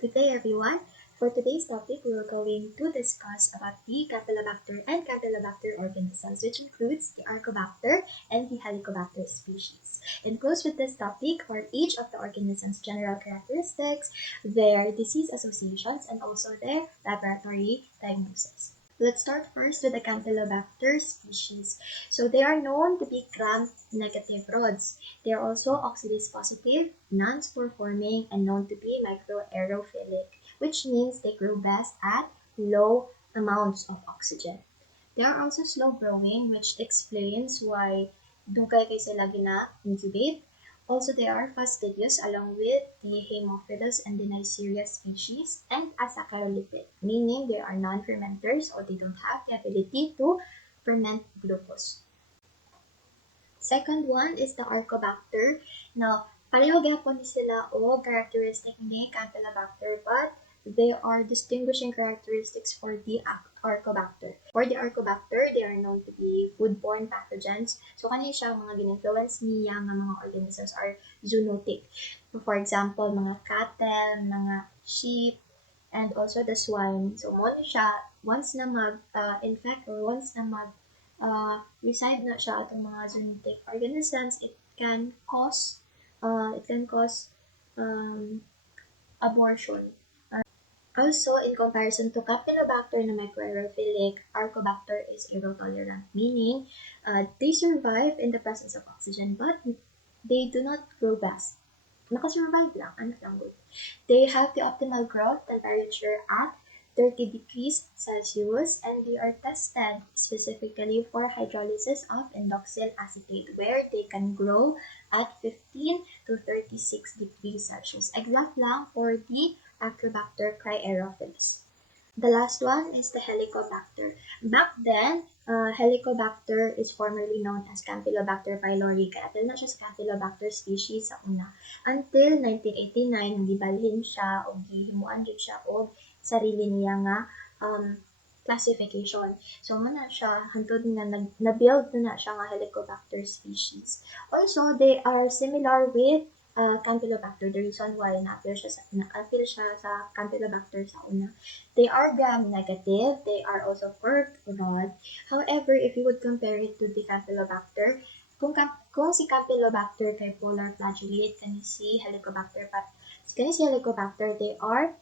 Good day, everyone. For today's topic, we are going to discuss about the Campylobacter and Campylobacter organisms, which includes the Arcobacter and the Helicobacter species. And close with this topic are each of the organisms' general characteristics, their disease associations, and also their laboratory diagnosis. Let's start first with the Campylobacter species. So they are known to be gram-negative rods. They are also oxidase positive, non-spore forming, and known to be microaerophilic, which means they grow best at low amounts of oxygen. They are also slow growing, which explains why dugay kay sila gina-incubate. Also, they are fastidious along with the Haemophilus and the Neisseria species and asaccharolipid, meaning they are non-fermenters or they don't have the ability to ferment glucose. Second one is the Arcobacter. Now, pareho gyapon ni sila o characteristic ni Campylobacter, but there are distinguishing characteristics for the Arcobacter. For the Arcobacter, they are known to be foodborne pathogens. So, kanina siya mga gin-influence niya nga mga organisms are zoonotic. For example, mga cattle, mga sheep, and also the swine. So, mo siya, once na mag-infect or once na reside na siya atong mga zoonotic organisms, it can cause abortion. Also, in comparison to Campylobacter na microaerophilic, Arcobacter is aerotolerant, meaning they survive in the presence of oxygen, but they do not grow fast. Nakasurvive lang, good. They have the optimal growth temperature at 30 degrees Celsius, and they are tested specifically for hydrolysis of endoxyl acetate, where they can grow at 15 to 36 degrees Celsius. Exact lang for the Arcobacter cryaerophilus. The last one is the Helicobacter. Back then, Helicobacter is formerly known as Campylobacter pylori. Kaya na siya sa Campylobacter species sa una. Until 1989, gibalhin siya o gihimuan jud siya og sarili niya nga classification. So, muna siya, hantod na na-build na siya nga Helicobacter species. Also, they are similar with Campylobacter. The reason why na-appeal siya sa Campylobacter sa una. They are gram-negative. They are also curved rod. However, if you would compare it to the Campylobacter, kung si Campylobacter kay polar flagellate, kani si Helicobacter, they are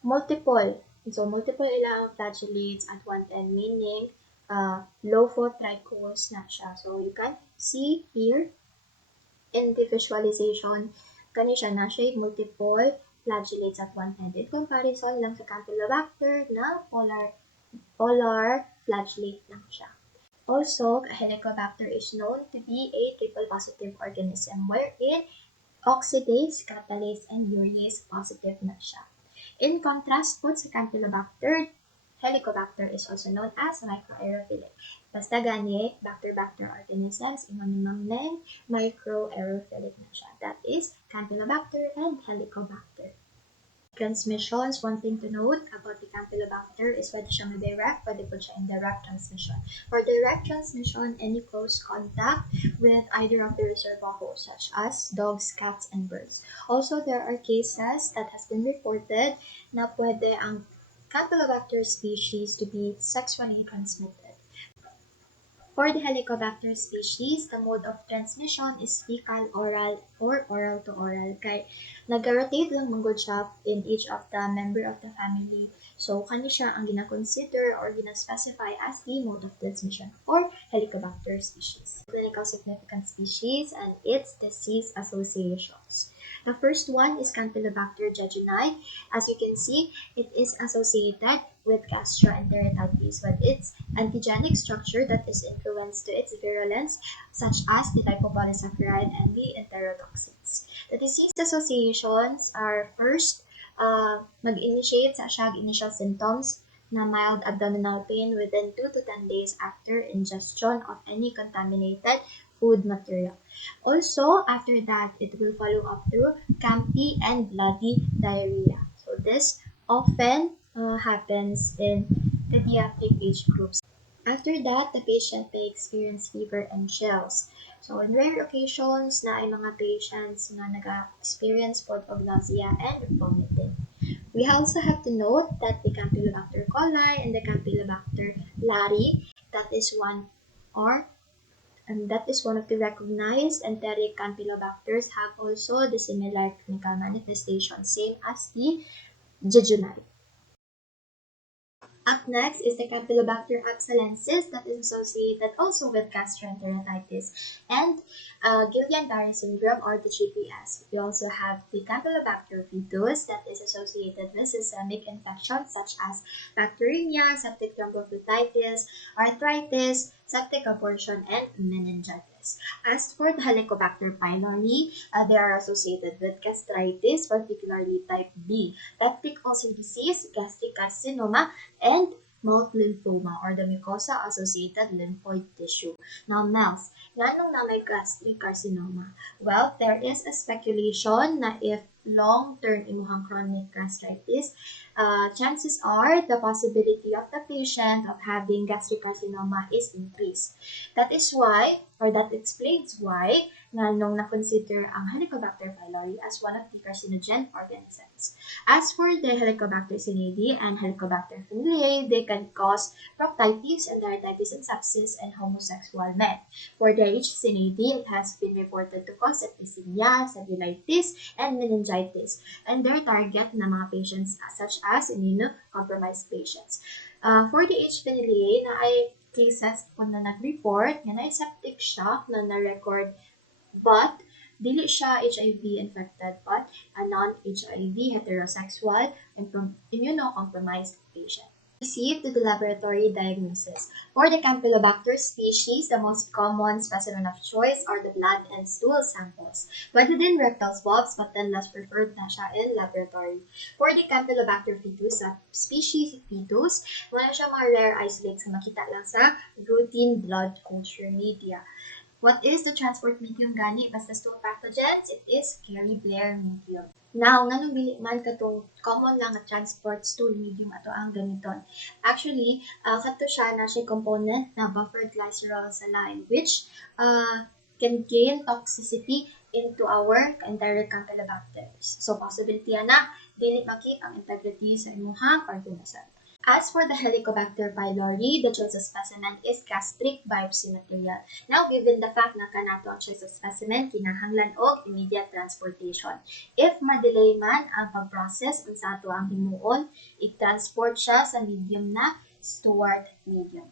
multiple. So, multiple ilang flagellates at one end, meaning lophotrichous na siya. So, you can see here in the visualization, kani siya na siya multiple flagellates at one end. In comparison lang sa Campylobacter na polar flagellate lang siya. Also, Helicobacter is known to be a triple positive organism wherein oxidase, catalase, and urease positive na siya. In contrast po sa Campylobacter, Helicobacter is also known as microaerophilic. Basta gani, bacter organisms, ingon name, microaerophilic na siya. That is Campylobacter and Helicobacter. Transmissions, one thing to note about the Campylobacter is pwede siya direct, pwede po siya indirect transmission. For direct transmission, any close contact with either of the reservoir hosts, such as dogs, cats, and birds. Also, there are cases that has been reported na pwede ang Campylobacter species to be sexually transmitted. For the Helicobacter species, the mode of transmission is fecal-oral or oral-to-oral. Kay nag-rotate lang manggod siya in each of the member of the family. So, kani siya ang gina-consider or gina-specify as the mode of transmission for Helicobacter species. Clinical significant species and its disease associations. The first one is Campylobacter jejuni. As you can see, it is associated with gastroenteritis with its antigenic structure that is influenced to its virulence, such as the lipopolysaccharide and the enterotoxins. The disease associations are first, mag-initiate sa siya initial symptoms na mild abdominal pain within 2 to 10 days after ingestion of any contaminated food material. Also, after that, it will follow up through campy and bloody diarrhea. So this often happens in pediatric age groups. After that, the patient may experience fever and chills. So, in rare occasions na ay mga patients na nag-experience po of nausea and vomiting. We also have to note that the Campylobacter coli and the Campylobacter lari, that is one of the recognized enteric Campylobacters, have also the similar clinical manifestations, same as the jejunal. Up next is the Campylobacter abscessensis, that is associated also with gastroenteritis and Guillain-Barré syndrome, or the GPS. We also have the Campylobacter fetus that is associated with systemic infections such as bacteremia, septic thrombophlebitis, arthritis, septic abortion, and meningitis. As for the Helicobacter pylori, they are associated with gastritis, particularly type B, peptic ulcer disease, gastric carcinoma, and mouth lymphoma, or the mucosa-associated lymphoid tissue. Now, Mels, nganong na may gastric carcinoma? Well, there is a speculation na if long-term imuhang chronic gastritis, chances are the possibility of the patient of having gastric carcinoma is increased. That is why, or that explains why, nganong na-consider ang Helicobacter pylori as one of the carcinogen organisms. As for the Helicobacter cnidae and Helicobacter familiae, they can cause proctitis, enteritis, and sepsis in homosexual men. For the H. cnidae, it has been reported to cause septicemia, cellulitis, and meningitis, and their target na mga patients such as immunocompromised patients. For the H. familiae, na ay cases po na nag-report nga na septic shock na na-record, but dili siya HIV infected, but a non-HIV heterosexual and immunocompromised patient. Proceed to the laboratory diagnosis. For the Campylobacter species, the most common specimen of choice are the blood and stool samples. Pwede din rectal swabs, but then less preferred na siya in laboratory. For the Campylobacter fetus, species fetus, wala siya mga rare isolates na makita lang sa routine blood culture media. What is the transport medium gani basta stool pathogens? It is Kerry-Blair medium. Now, nganong dili man katong common lang nga transport stool medium ato ang ganiton. Actually, kato siya na siya component na buffered glycerol saline, which can gain toxicity into our entire Campylobacters. So, possibility na dili makit ang integrity sa imuhang organism. As for the Helicobacter pylori, the choice of specimen is gastric biopsy material. Now, given the fact na kanato ang choice of specimen, kinahanglan og immediate transportation. If ma-delay man ang pag-process unsa ato ang himuon, i-transport siya sa medium na stored medium.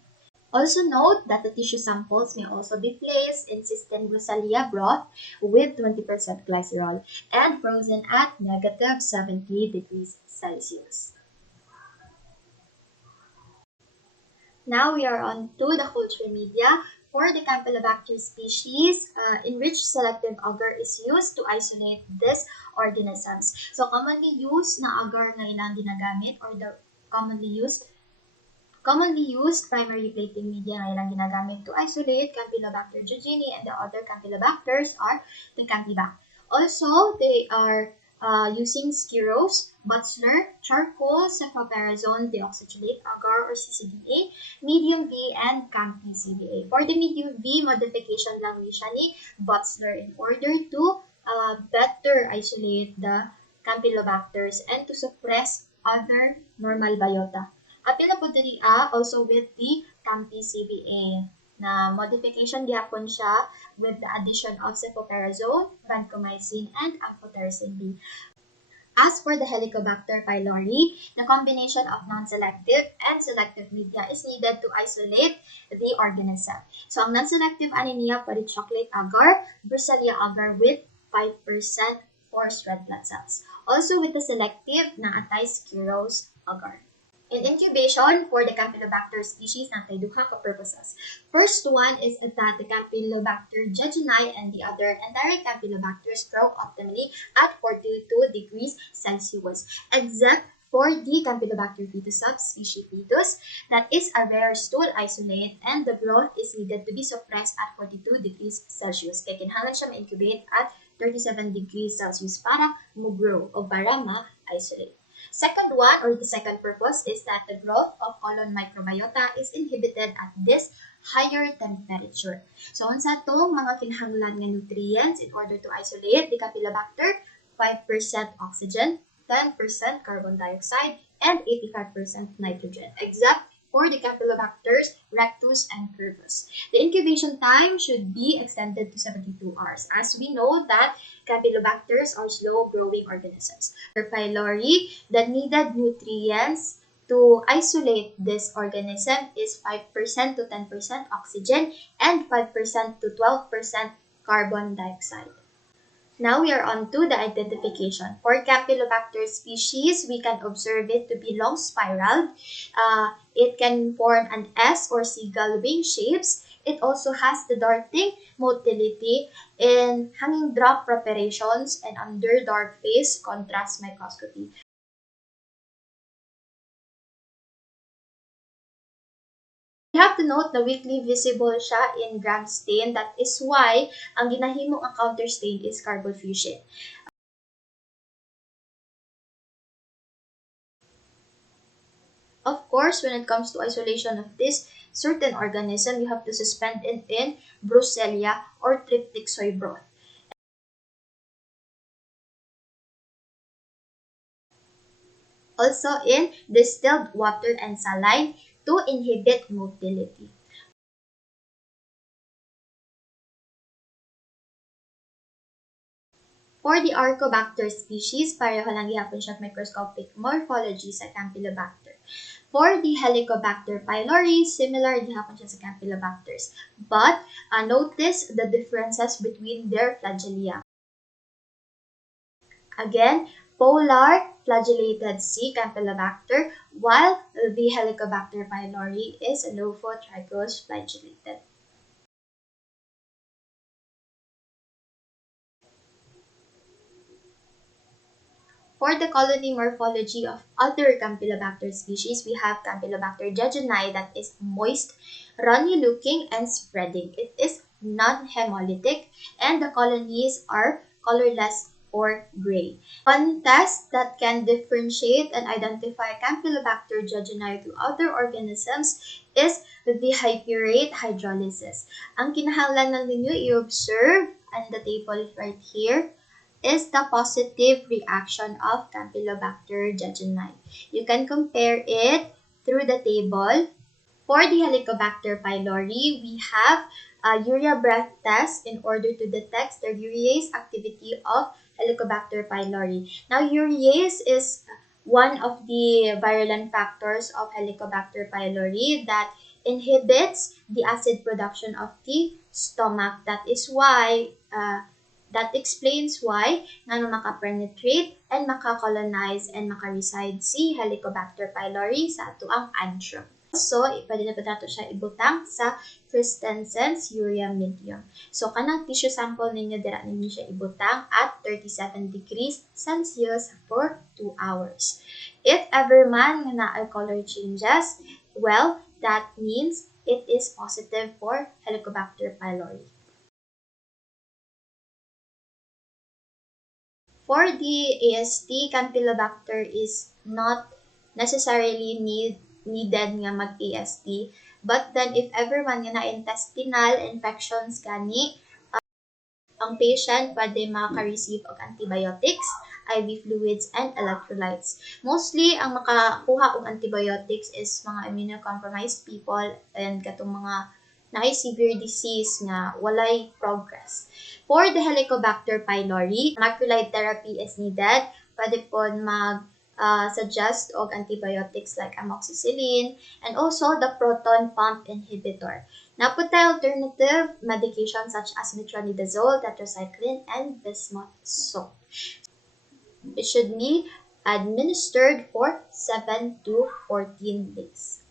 Also note that the tissue samples may also be placed in cystine grossalia broth with 20% glycerol and frozen at negative 70 degrees Celsius. Now we are on to the culture media. For the Campylobacter species, enriched selective agar is used to isolate these organisms. So commonly used na agar na ilang ginagamit, or the commonly used primary plating media na ilang ginagamit to isolate Campylobacter jejuni and the other Campylobacters are the Campylobacter. Also, they are using skirose, Butzler, charcoal, cephaloparazone, deoxychelate agar or CCDA, medium V, and Campy-CDA. For the medium V, modification lang ni siya ni Butzler in order to better isolate the Campylobacters and to suppress other normal biota. Apil na po diri also with the Campy-CDA na modification gyapon siya with the addition of cephaloparazone, vancomycin, and amphotericin B. As for the Helicobacter pylori, the combination of non-selective and selective media is needed to isolate the organism. So, ang non-selective niya pwede chocolate agar, Brucellia agar with 5% forced red blood cells. Also with the selective na anti-skirose agar. In incubation for the Campylobacter species, natay duha ka purposes. First one is that the Campylobacter jejuni and the other entire Campylobacters grow optimally at 42 degrees Celsius, except for the Campylobacter fetus subspecies fetus, that is a rare stool isolate and the growth is needed to be suppressed at 42 degrees Celsius. Kaya kinahanglan siya ma-incubate at 37 degrees Celsius para mo-grow o para ma-isolate. Second one, or the second purpose, is that the growth of colon microbiota is inhibited at this higher temperature. So, unsa tong mga kinahanglan nga nutrients in order to isolate the Campylobacter? 5% oxygen, 10% carbon dioxide, and 85% nitrogen, except for the Campylobacters rectus and curvus. The incubation time should be extended to 72 hours, as we know that Campylobacters are slow-growing organisms. For pylori, the needed nutrients to isolate this organism is 5% to 10% oxygen and 5% to 12% carbon dioxide. Now we are on to the identification. For Campylobacter species, we can observe it to be long spiraled. It can form an S or seagull wing shapes. It also has the darting motility in hanging drop preparations and under dark phase contrast microscopy. You have to note na weakly visible siya in gram stain. That is why ang ginahimong ang counter stain is carbon fusion. Of course, when it comes to isolation of this certain organism, you have to suspend it in Brucellia or tryptic soy broth. Also in distilled water and saline to inhibit motility. For the Arcobacter species, pareho lang gihapon siya microscopic morphology sa Campylobacter. For the Helicobacter pylori, similar gihapon siya sa Campylobacters. But notice the differences between their flagella. Again, polar flagellated C. Campylobacter, while the Helicobacter pylori is lophotrigous flagellated. For the colony morphology of other Campylobacter species, we have Campylobacter jejuni that is moist, runny looking, and spreading. It is non-hemolytic, and the colonies are colorless or gray. One test that can differentiate and identify Campylobacter jejuni to other organisms is the hyperate hydrolysis. Ang kinahanglan lang ninyo i-observe on the table right here is the positive reaction of Campylobacter jejuni. You can compare it through the table. For the Helicobacter pylori, we have a urea breath test in order to detect the urease activity of Helicobacter pylori. Now, urease is one of the virulent factors of Helicobacter pylori that inhibits the acid production of the stomach. That explains why nga makapenetrate and makakolonize and makareside si Helicobacter pylori sa atoang antrum. So, pwede na po nato siya ibutang sa Christensen's urea medium. So, kanang tissue sample ninyo, dira ninyo siya ibutang at 37 degrees Celsius for 2 hours. If ever man nga na color changes, well, that means it is positive for Helicobacter pylori. For the AST, Campylobacter is not necessarily needed nga mag-AST. But then, if ever man nga na intestinal infections gani, ang patient pwede maka-receive og antibiotics, IV fluids, and electrolytes. Mostly, ang makakuha og antibiotics is mga immunocompromised people and katong mga na severe disease nga walay progress. For the Helicobacter pylori, macrolide therapy is needed. Pwede po suggest og antibiotics like amoxicillin and also the proton pump inhibitor. Now, put the alternative medication such as metronidazole, tetracycline, and bismuth salt. It should be administered for 7 to 14 days.